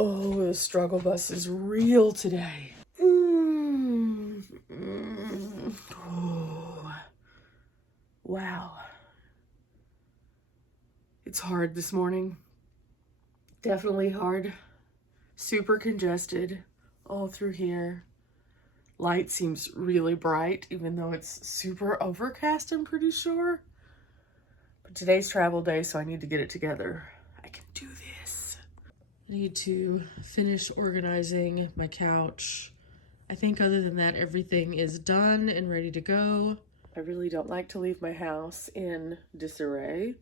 Oh, the struggle bus is real today. Oh. Wow. It's hard this morning. Definitely hard. Super congested all through here. Light seems really bright, even though it's super overcast, I'm pretty sure. But today's travel day, so I need to get it together. I can do this. I need to finish organizing my couch. I think other than that, everything is done and ready to go. I really don't like to leave my house in disarray.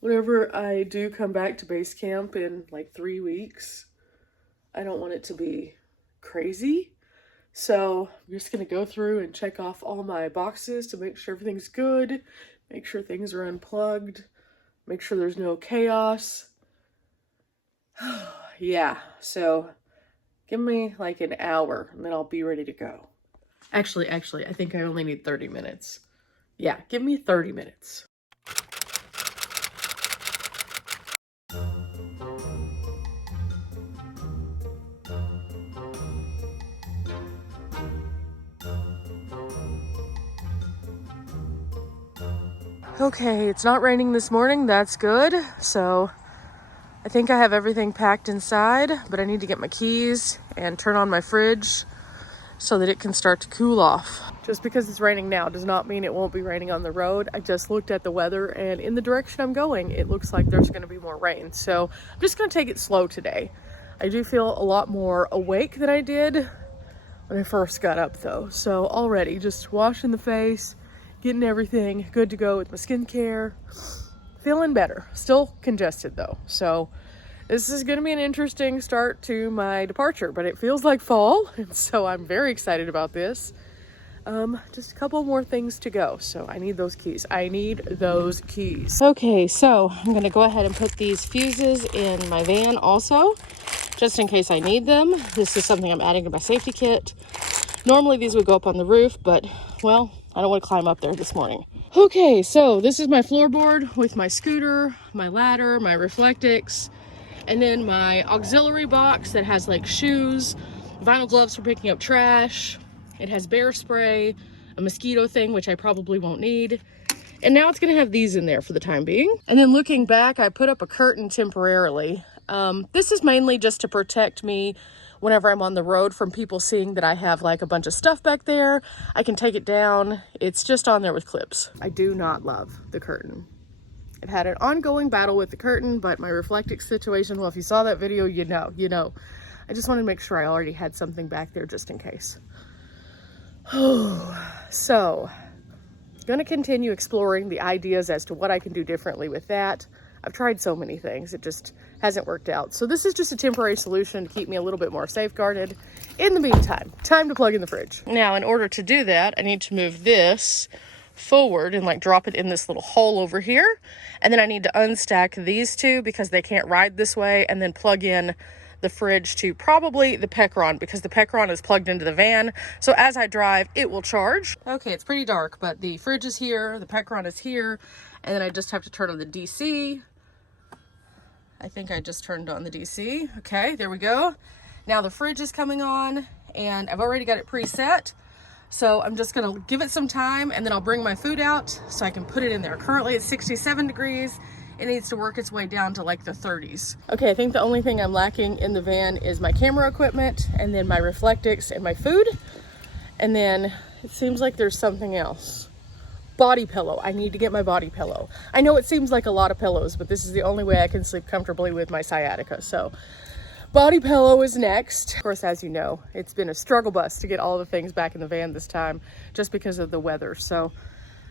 Whenever I do come back to base camp in like 3 weeks, I don't want it to be crazy. So I'm just going to go through and check off all my boxes to make sure everything's good, make sure things are unplugged, make sure there's no chaos. Yeah, so give me like an hour and then I'll be ready to go. Actually, I think I only need 30 minutes. Yeah, give me 30 minutes. Okay, it's not raining this morning, that's good. So I think I have everything packed inside, but I need to get my keys and turn on my fridge so that it can start to cool off. Just because it's raining now does not mean it won't be raining on the road. I just looked at the weather and in the direction I'm going, it looks like there's gonna be more rain. So I'm just gonna take it slow today. I do feel a lot more awake than I did when I first got up though. So already just washing the face, getting everything good to go with my skincare, feeling better. Still congested though. So this is going to be an interesting start to my departure, but it feels like fall, and so I'm very excited about this. Just a couple more things to go, so I need those keys. Okay, so I'm going to go ahead and put these fuses in my van also, just in case I need them. This is something I'm adding to my safety kit. Normally these would go up on the roof, but, well, I don't want to climb up there this morning. Okay, so this is my floorboard with my scooter, my ladder, my Reflectix, and then my auxiliary box that has like shoes, vinyl gloves for picking up trash. It has bear spray, a mosquito thing, which I probably won't need. And now it's gonna have these in there for the time being. And then looking back, I put up a curtain temporarily. This is mainly just to protect me whenever I'm on the road from people seeing that I have like a bunch of stuff back there. I can take it down. It's just on there with clips. I do not love the curtain. I've had an ongoing battle with the curtain, but my Reflectix situation, well, if you saw that video, you know. I just wanted to make sure I already had something back there just in case. So, gonna continue exploring the ideas as to what I can do differently with that. I've tried so many things, it just hasn't worked out. So this is just a temporary solution to keep me a little bit more safeguarded. In the meantime, time to plug in the fridge. Now, in order to do that, I need to move this forward and like drop it in this little hole over here. And then I need to unstack these two because they can't ride this way, and then plug in the fridge to probably the Pecron because the Pecron is plugged into the van. So as I drive, it will charge. Okay, it's pretty dark, but the fridge is here, the Pecron is here, and then I just have to turn on the DC. I think I just turned on the DC. Okay, there we go. Now the fridge is coming on and I've already got it preset. So I'm just gonna give it some time and then I'll bring my food out so I can put it in there. Currently it's 67 degrees. It needs to work its way down to like the 30s. Okay, I think the only thing I'm lacking in the van is my camera equipment and then my Reflectix and my food. And then it seems like there's something else. Body pillow. I need to get my body pillow. I know it seems like a lot of pillows, but this is the only way I can sleep comfortably with my sciatica. So body pillow is next. Of course, as you know, it's been a struggle bus to get all the things back in the van this time just because of the weather. So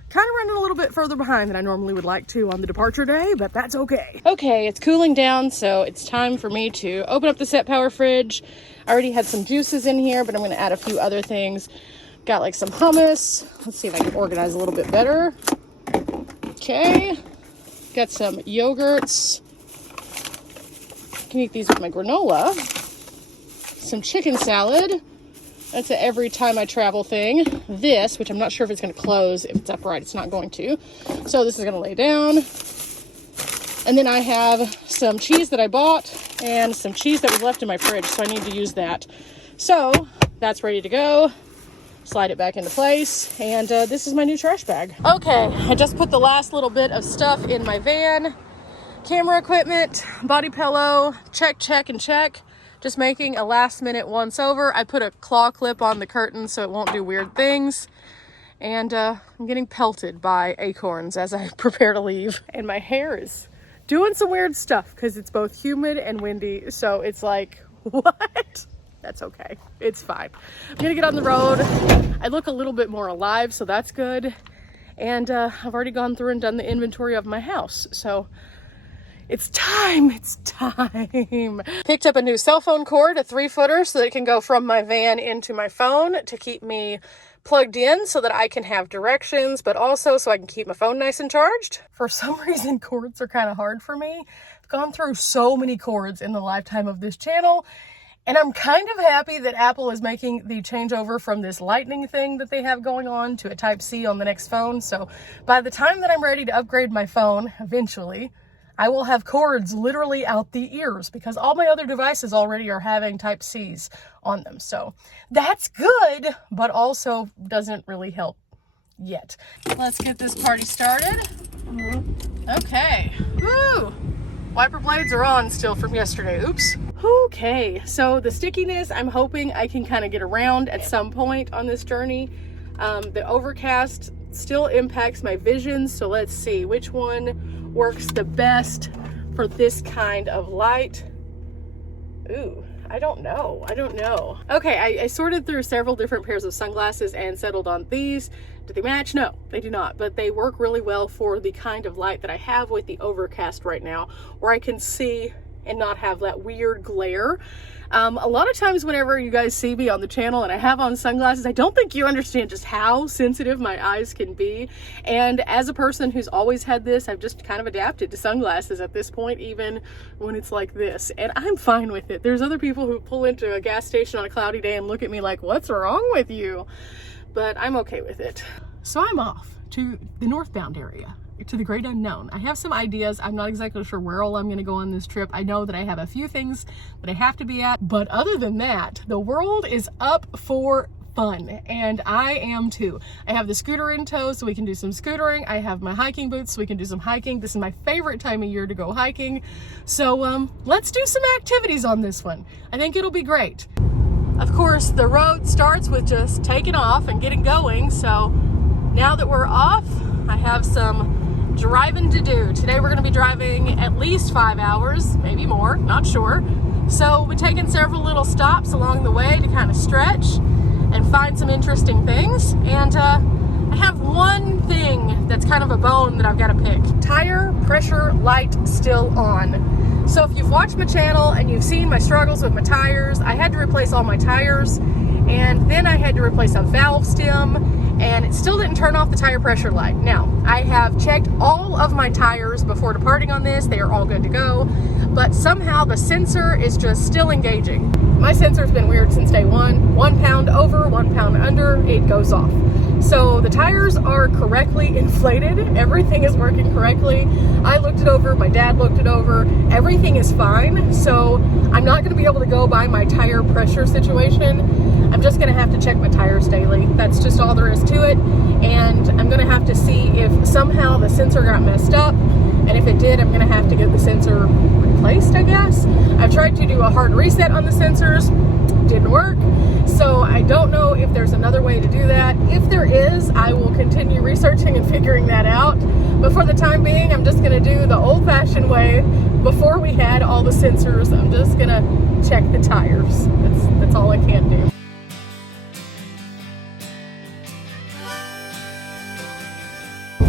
kind of running a little bit further behind than I normally would like to on the departure day, but that's okay. Okay, it's cooling down, so it's time for me to open up the Set Power fridge. I already had some juices in here, but I'm gonna add a few other things. Got like some hummus. Let's see if I can organize a little bit better. Okay, got some yogurts. I can eat these with my granola. Some chicken salad. That's an every time I travel thing. This, which I'm not sure if it's going to close. If it's upright, it's not going to. So this is going to lay down. And then I have some cheese that I bought and some cheese that was left in my fridge, so I need to use that. So that's ready to go. Slide it back into place, and this is my new trash bag. Okay, I just put the last little bit of stuff in my van. Camera equipment, body pillow, check, and check. Just making a last minute once over. I put a claw clip on the curtain so it won't do weird things. And I'm getting pelted by acorns as I prepare to leave. And my hair is doing some weird stuff because it's both humid and windy. So it's like, what? That's okay. It's fine. I'm gonna get on the road. I look a little bit more alive, so that's good. And I've already gone through and done the inventory of my house. So it's time. Picked up a new cell phone cord, a 3-footer, so that it can go from my van into my phone to keep me plugged in so that I can have directions, but also so I can keep my phone nice and charged. For some reason, cords are kind of hard for me. I've gone through so many cords in the lifetime of this channel. And I'm kind of happy that Apple is making the changeover from this lightning thing that they have going on to a Type-C on the next phone. So by the time that I'm ready to upgrade my phone, eventually, I will have cords literally out the ears because all my other devices already are having Type-Cs on them. So that's good, but also doesn't really help yet. Let's get this party started. Okay. Woo! Wiper blades are on still from yesterday. Oops. Okay, so the stickiness, I'm hoping I can kind of get around at some point on this journey. The overcast still impacts my vision, so let's see which one works the best for this kind of light. Ooh, I don't know. Okay, I sorted through several different pairs of sunglasses and settled on these. Do they match? No, they do not, but they work really well for the kind of light that I have with the overcast right now, where I can see and not have that weird glare. A lot of times whenever you guys see me on the channel and I have on sunglasses, I don't think you understand just how sensitive my eyes can be. And as a person who's always had this, I've just kind of adapted to sunglasses at this point, even when it's like this. And I'm fine with it. There's other people who pull into a gas station on a cloudy day and look at me like, what's wrong with you? But I'm okay with it. So I'm off to the northbound area, to the great unknown. I have some ideas. I'm not exactly sure where all I'm going to go on this trip. I know that I have a few things that I have to be at, but other than that, the world is up for fun, and I am too. I have the scooter in tow so we can do some scootering. I have my hiking boots so we can do some hiking. This is my favorite time of year to go hiking. So let's do some activities on this one. I think it'll be great. Of course, the road starts with just taking off and getting going. So now that we're off, I have some driving to do. Today we're going to be driving at least 5 hours, maybe more, not sure. So we're taking several little stops along the way to kind of stretch and find some interesting things. And I have one thing that's kind of a bone that I've got to pick. Tire pressure light still on. So if you've watched my channel and you've seen my struggles with my tires, I had to replace all my tires, and then I had to replace a valve stem, and it still didn't turn off the tire pressure light. Now, I have checked all of my tires before departing on this. They are all good to go, but somehow the sensor is just still engaging. My sensor's been weird since day one. 1 pound over, 1 pound under, it goes off. So the tires are correctly inflated. Everything is working correctly. I looked it over, my dad looked it over. Everything is fine. So I'm not gonna be able to go by my tire pressure situation. I'm just gonna have to check my tires daily. That's just all there is to it. And I'm gonna have to see if somehow the sensor got messed up. And if it did, I'm gonna have to get the sensor replaced, I guess. I've tried to do a hard reset on the sensors, didn't work. So I don't know if there's another way to do that. If there is, I will continue researching and figuring that out. But for the time being, I'm just gonna do the old-fashioned way. Before we had all the sensors, I'm just gonna check the tires. That's all I can do.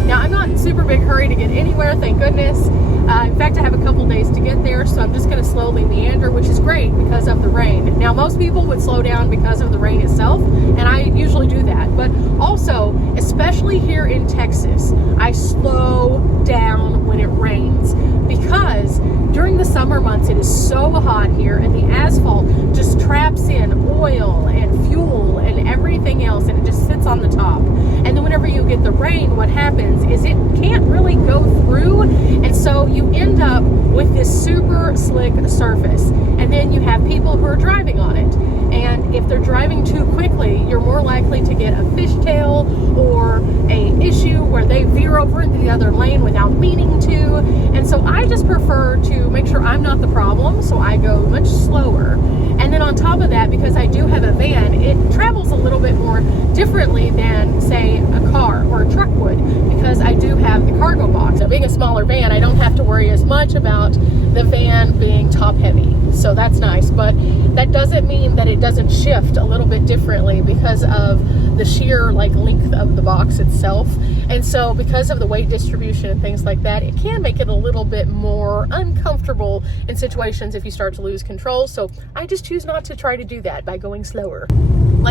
Now, I'm not in super big hurry to get anywhere, thank goodness. In fact, I have a couple days to get there, so I'm just going to slowly meander, which is great because of the rain. Now, most people would slow down because of the rain itself, and I usually do that. But also, especially here in Texas, I slow down when it rains because during the summer months, it is so hot here, and the asphalt just traps in oil and fuel and everything else, and it just sits on the top. And then when whenever you get the rain, what happens is it can't really go through, and so you end up with this super slick surface. And then you have people who are driving on it. And if they're driving too quickly, you're more likely to get a fishtail or a issue where they veer over into the other lane without meaning to. And so I just prefer to make sure I'm not the problem, so I go much slower. And then on top of that, because I do have a van, it travels a little bit more differently than, say, a car or a truck would, because I do have the cargo box. So being a smaller van, I don't have to worry as much about the van being top heavy. So that's nice, but that doesn't mean that it doesn't shift a little bit differently because of the sheer length of the box itself. And so because of the weight distribution and things like that, it can make it a little bit more uncomfortable in situations if you start to lose control. So I just choose not to try to do that by going slower.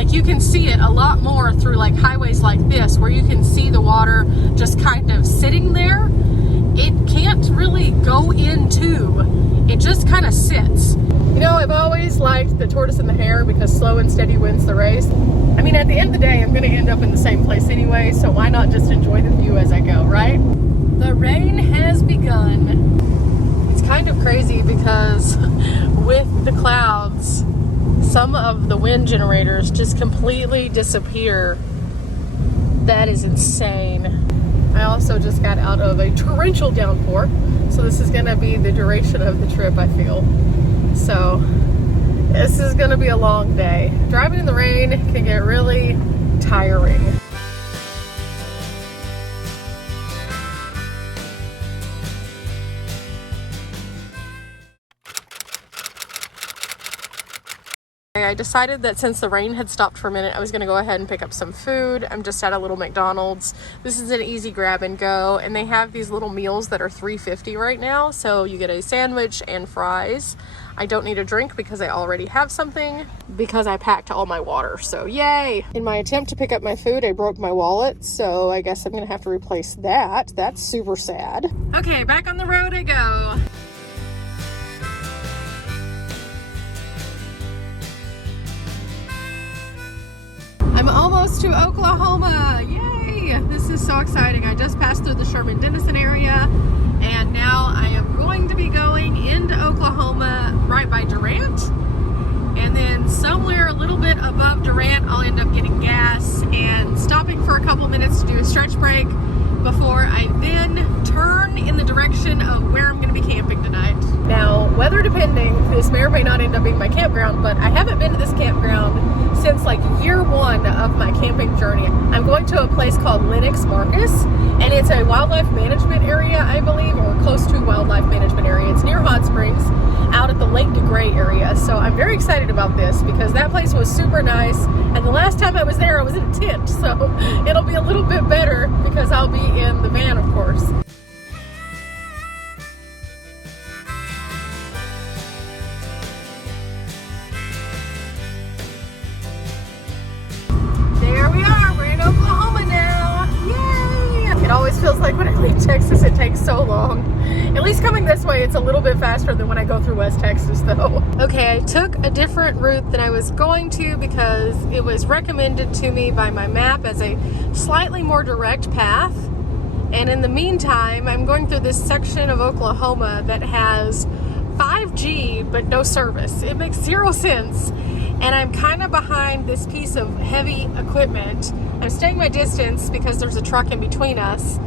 You can see it a lot more through highways like this, where you can see the water just kind of sitting there. It can't really go into, it just kind of sits. You know, I've always liked the tortoise and the hare because slow and steady wins the race. I mean, at the end of the day, I'm going to end up in the same place anyway, so why not just enjoy the view as I go, right? The rain has begun. It's kind of crazy because with the clouds, some of the wind generators just completely disappear. That is insane. I also just got out of a torrential downpour, so this is going to be the duration of the trip, I feel. So this is going to be a long day. Driving in the rain can get really tiring. I decided that since the rain had stopped for a minute, I was going to go ahead and pick up some food. I'm just at a little McDonald's. This is an easy grab and go, and they have these little meals that are $3.50 right now. So you get a sandwich and fries. I don't need a drink because I already have something because I packed all my water. So yay! In my attempt to pick up my food, I broke my wallet. So I guess I'm going to have to replace that. That's super sad. Okay, back on the road I go. I'm almost to Oklahoma. Yay! This is so exciting. I just passed through the Sherman-Denison area, and now I am going to be going into Oklahoma right by Durant. And then somewhere a little bit above Durant, I'll end up getting gas and stopping for a couple minutes to do a stretch break before I then turn in the direction of where I'm going to be camping tonight. Now, weather depending, this may or may not end up being my campground, but I haven't been to this campground since year one of my camping journey. I'm going to a place called Lennox Marcus, and it's a wildlife management area, I believe, or close to a wildlife management area. It's near Hot Springs, out at the Lake DeGray area. So I'm very excited about this because that place was super nice, and the last time I was there, I was in a tent, so it'll be a little bit better because I'll be in the van, of course. There we are, we're in Oklahoma now. Yay! It always feels like when I leave Texas, it takes so long. At least coming this way, it's a little bit faster than when I go through West Texas, though. Okay, I took a different route than I was going to because it was recommended to me by my map as a slightly more direct path. And in the meantime, I'm going through this section of Oklahoma that has 5G, but no service. It makes zero sense. And I'm kind of behind this piece of heavy equipment. I'm staying my distance because there's a truck in between us.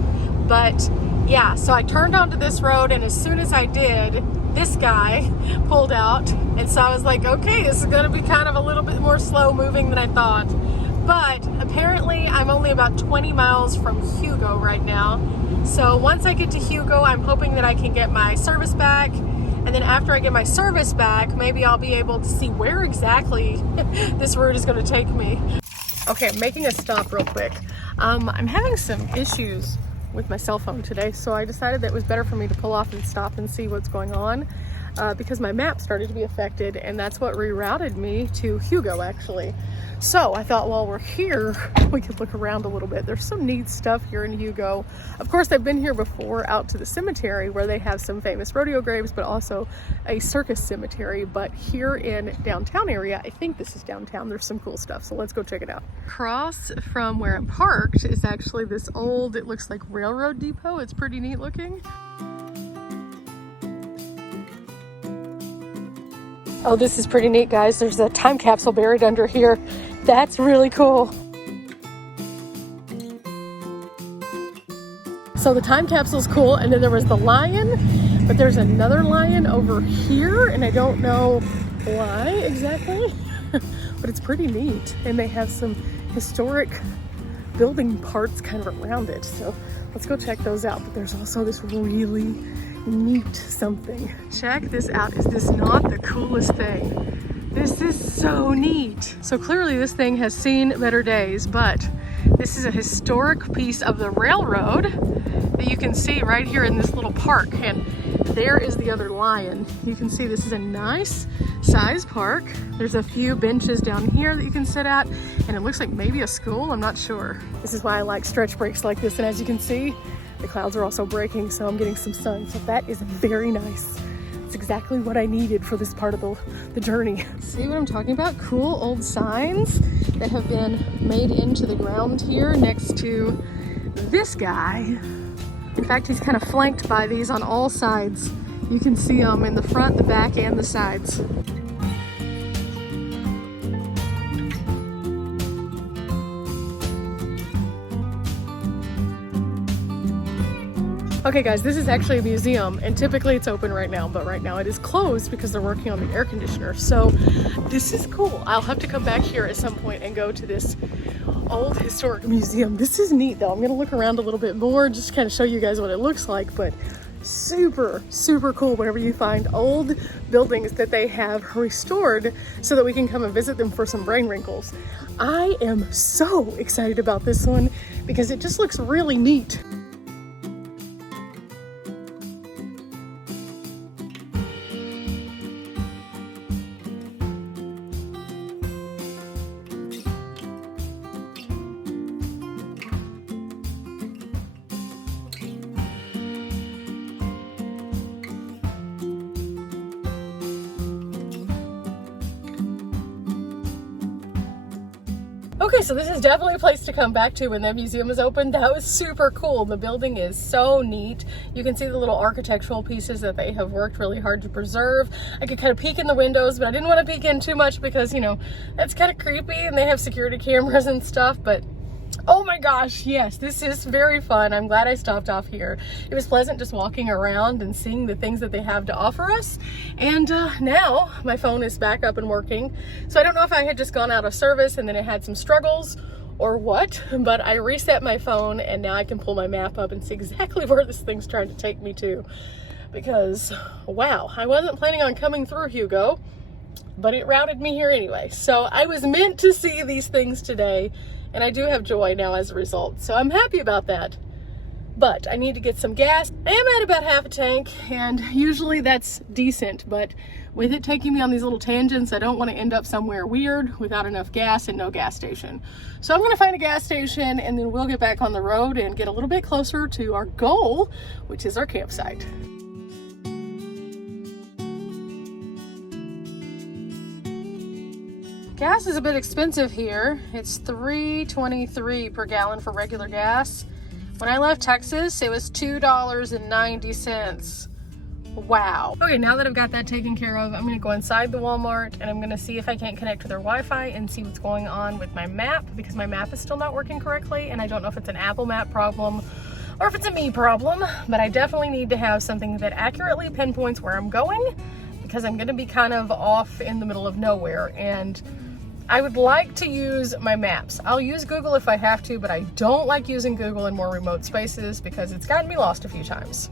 But yeah, so I turned onto this road, and as soon as I did, this guy pulled out. And so I was like, okay, this is gonna be kind of a little bit more slow moving than I thought. But apparently I'm only about 20 miles from Hugo right now. So once I get to Hugo, I'm hoping that I can get my service back. And then after I get my service back, maybe I'll be able to see where exactly this route is going to take me. Okay, I'm making a stop real quick. I'm having some issues with my cell phone today, so I decided that it was better for me to pull off and stop and see what's going on. because my map started to be affected, and that's what rerouted me to Hugo actually. So I thought while we're here, we could look around a little bit. There's some neat stuff here in Hugo. Of course, I've been here before out to the cemetery where they have some famous rodeo graves, but also a circus cemetery. But here in downtown area, I think this is downtown, there's some cool stuff. So let's go check it out. Across from where I'm parked is actually this old, it looks like railroad depot. It's pretty neat looking. Oh, this is pretty neat, guys. There's a time capsule buried under here. That's really cool. So the time capsule is cool, and then there was the lion, but there's another lion over here, and I don't know why exactly, but it's pretty neat. And they have some historic building parts kind of around it. So let's go check those out. But there's also this really neat something. Check this out. Is this not the coolest thing? This is so neat. So clearly this thing has seen better days, but this is a historic piece of the railroad that you can see right here in this little park. And there is the other lion. You can see this is a nice size park. There's a few benches down here that you can sit at, and it looks like maybe a school, I'm not sure. This is why I like stretch breaks like this, and as you can see, the clouds are also breaking, so I'm getting some sun. So that is very nice. It's exactly what I needed for this part of the journey. See what I'm talking about? Cool old signs that have been made into the ground here next to this guy. In fact, he's kind of flanked by these on all sides. You can see them in the front, the back, and the sides. Okay guys, this is actually a museum, and typically it's open right now, but right now it is closed because they're working on the air conditioner. So this is cool. I'll have to come back here at some point and go to this old historic museum. This is neat though. I'm gonna look around a little bit more, just to kind of show you guys what it looks like, but super, super cool whenever you find old buildings that they have restored so that we can come and visit them for some brain wrinkles. I am so excited about this one because it just looks really neat. Okay, so this is definitely a place to come back to when the museum is open. That was super cool. The building is so neat. You can see the little architectural pieces that they have worked really hard to preserve. I could kind of peek in the windows, but I didn't want to peek in too much because, you know, that's kind of creepy and they have security cameras and stuff, but oh my gosh, yes, this is very fun. I'm glad I stopped off here. It was pleasant just walking around and seeing the things that they have to offer us. And now my phone is back up and working. So I don't know if I had just gone out of service and then it had some struggles or what, but I reset my phone and now I can pull my map up and see exactly where this thing's trying to take me to. Because, wow, I wasn't planning on coming through Hugo, but it routed me here anyway. So I was meant to see these things today. And I do have joy now as a result. So I'm happy about that. But I need to get some gas. I am at about half a tank, and usually that's decent. But with it taking me on these little tangents, I don't want to end up somewhere weird without enough gas and no gas station. So I'm going to find a gas station, and then we'll get back on the road and get a little bit closer to our goal, which is our campsite. Gas is a bit expensive here. It's $3.23 per gallon for regular gas. When I left Texas, it was $2.90. Wow. Okay, now that I've got that taken care of, I'm gonna go inside the Walmart and I'm gonna see if I can't connect to their Wi-Fi and see what's going on with my map, because my map is still not working correctly, and I don't know if it's an Apple Map problem or if it's a me problem, but I definitely need to have something that accurately pinpoints where I'm going, because I'm gonna be kind of off in the middle of nowhere, and I would like to use my maps. I'll use Google if I have to, but I don't like using Google in more remote spaces because it's gotten me lost a few times.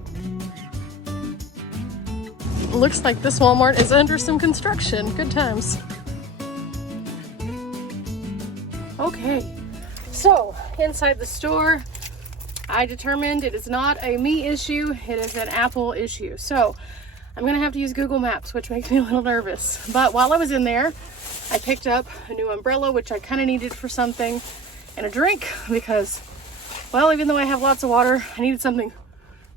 Looks like this Walmart is under some construction. Good times. Okay, so inside the store, I determined it is not a me issue, it is an Apple issue. So I'm gonna have to use Google Maps, which makes me a little nervous. But while I was in there, I picked up a new umbrella, which I kind of needed for something, and a drink because, well, even though I have lots of water, I needed something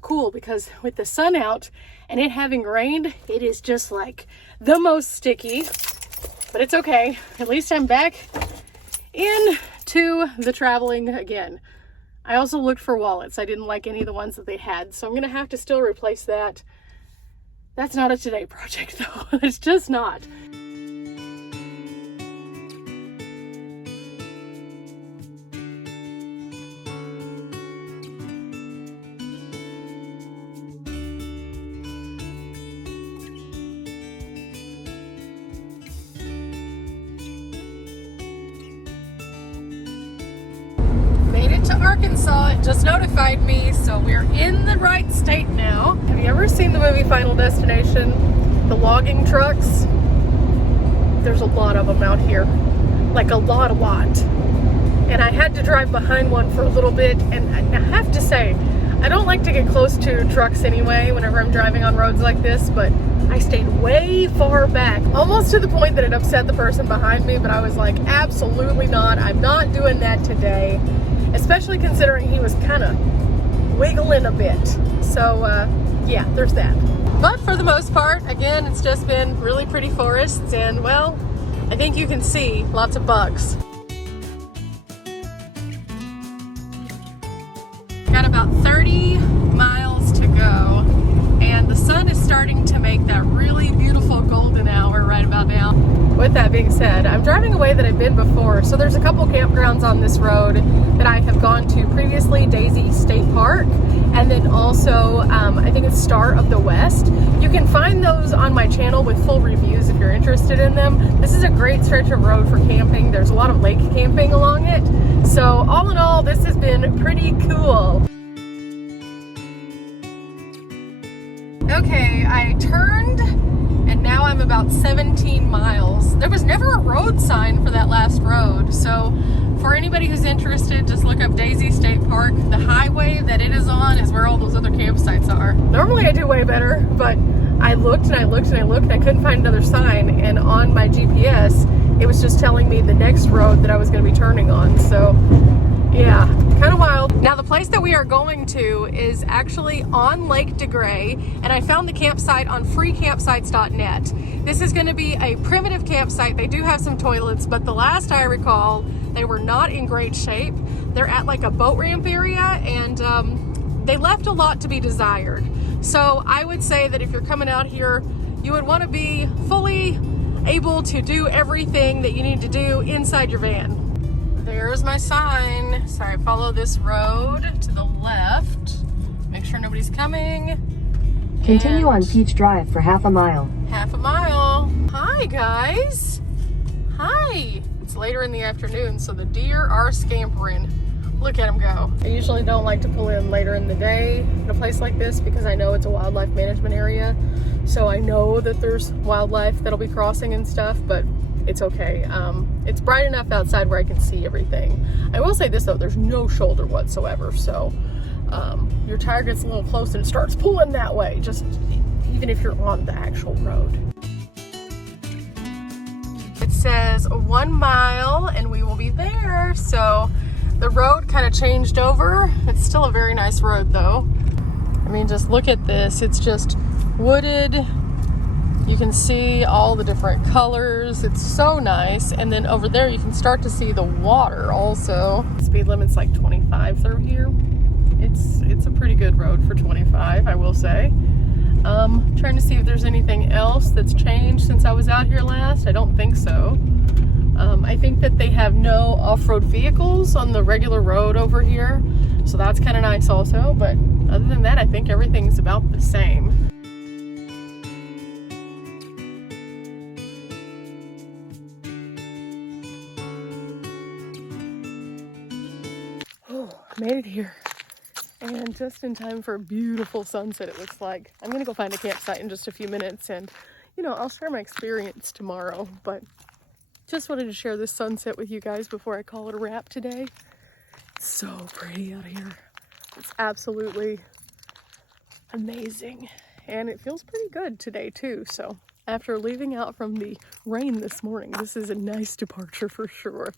cool because with the sun out and it having rained, it is just like the most sticky, but it's okay. At least I'm back into the traveling again. I also looked for wallets. I didn't like any of the ones that they had, so I'm gonna have to still replace that. That's not a today project though. It's just not. To Arkansas, it just notified me, so we're in the right state now. Have you ever seen the movie Final Destination? The logging trucks? There's a lot of them out here. Like a lot. And I had to drive behind one for a little bit, and I have to say, I don't like to get close to trucks anyway whenever I'm driving on roads like this, but I stayed way far back, almost to the point that it upset the person behind me, but I was like, absolutely not. I'm not doing that today. Especially considering he was kind of wiggling a bit. So yeah, there's that. But for the most part, again, it's just been really pretty forests, and well, I think you can see lots of bugs. Got about 30 miles to go, and the sun is starting to make that really beautiful golden hour right about now. With that being said, I'm driving a way that I've been before, so there's a couple campgrounds on this road that I have gone to previously, Daisy State Park, and then also I think it's Star of the West. You can find those on my channel with full reviews if you're interested in them. This is a great stretch of road for camping. There's a lot of lake camping along it, so all in all, this has been pretty cool. Okay, I turned and now I'm about 17 miles. There was never a road sign for that last road, so for anybody who's interested, just look up Daisy State Park. The highway that it is on is where all those other campsites are. Normally I do way better, but I looked and I looked and I looked and I couldn't find another sign, and on my GPS it was just telling me the next road that I was going to be turning on. So yeah, kind of wild. Now the place that we are going to is actually on Lake DeGray, and I found the campsite on freecampsites.net. This is going to be a primitive campsite. They do have some toilets, but the last I recall, they were not in great shape. They're at like a boat ramp area, and they left a lot to be desired. So I would say that if you're coming out here, you would want to be fully able to do everything that you need to do inside your van. There's my sign. So I follow this road to the left. Make sure nobody's coming. Continue on Peach Drive for half a mile. Half a mile. Hi, guys. Hi. It's later in the afternoon, so the deer are scampering. Look at them go. I usually don't like to pull in later in the day in a place like this because I know it's a wildlife management area. So I know that there's wildlife that'll be crossing and stuff, but it's okay. It's bright enough outside where I can see everything. I will say this though, there's no shoulder whatsoever, so your tire gets a little close and it starts pulling that way, just even if you're on the actual road. It says 1 mile and we will be there. So the road kind of changed over. It's still a very nice road though. I mean, just look at this. It's just wooded. You can see all the different colors. It's so nice. And then over there, you can start to see the water also. Speed limit's like 25 through here. It's a pretty good road for 25, I will say. Trying to see if there's anything else that's changed since I was out here last. I don't think so. I think that they have no off-road vehicles on the regular road over here. So that's kind of nice also. But other than that, I think everything's about the same. Made it here, and just in time for a beautiful sunset, it looks like. I'm gonna go find a campsite in just a few minutes, and you know, I'll share my experience tomorrow, but just wanted to share this sunset with you guys before I call it a wrap today. It's so pretty out here. It's absolutely amazing. and it feels pretty good today too. So after leaving out from the rain this morning, this is a nice departure for sure.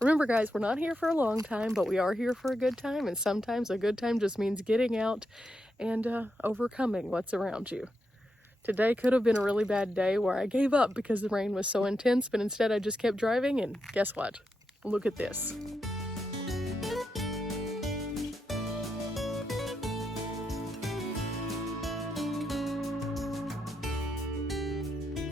Remember guys, we're not here for a long time, but we are here for a good time, and sometimes a good time just means getting out and overcoming what's around you. Today could have been a really bad day where I gave up because the rain was so intense, but instead I just kept driving, and guess what? Look at this.